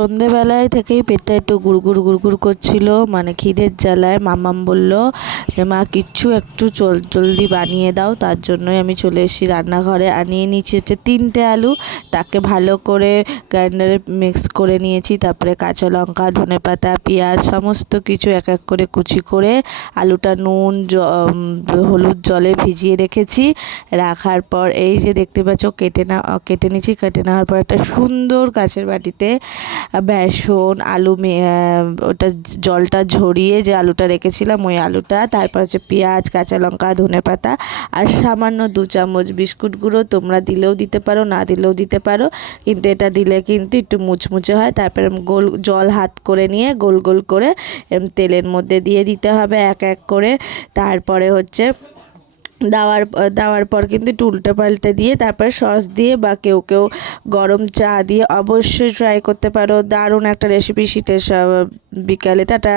সন্ধেবেলায় থেকেই পেটটা একটু গুড়গুড় গুড়গুড় করছিল, মানে খিদের জ্বালায়। মামাম বলল যে মা কিচ্ছু একটু জলদি বানিয়ে দাও, তার জন্যই আমি চলে এসেছি রান্নাঘরে। আর নিয়ে নিয়েছি হচ্ছে 3টে আলু, তাকে ভালো করে গ্রাইন্ডারে মিক্স করে নিয়েছি। তারপরে কাঁচা লঙ্কা, ধনেপাতা, পেঁয়াজ সমস্ত কিছু এক এক করে কুচি করে আলুটা নুন হলুদ জলে ভিজিয়ে রেখেছি। রাখার পর এই যে দেখতে পাচ্ছ কেটে নিয়েছি। কেটে নেওয়ার পর একটা সুন্দর কাঁচের বাটিতে বেসন আলু ওটা জলটা ঝরিয়ে যে আলুটা রেখেছিলাম ওই আলুটা, তারপর হচ্ছে পেঁয়াজ, কাঁচা লঙ্কা, ধনেপাতা আর সামান্য 2 চামচ বিস্কুট গুঁড়ো। তোমরা দিলেও দিতে পারো, না দিলেও দিতে পারো, কিন্তু এটা দিলে কিন্তু একটু মুচমুচে হয়। তারপরে গোল জল হাত করে নিয়ে গোল গোল করে তেলের মধ্যে দিয়ে দিতে হবে এক এক করে। তারপরে হচ্ছে দেওয়ার পর কিন্তু একটু উল্টে পাল্টে দিয়ে তারপর সস দিয়ে বা কেউ কেউ গরম চা দিয়ে অবশ্যই ট্রাই করতে পারো। দারুণ একটা রেসিপি শীতের বিকালে। টাটা।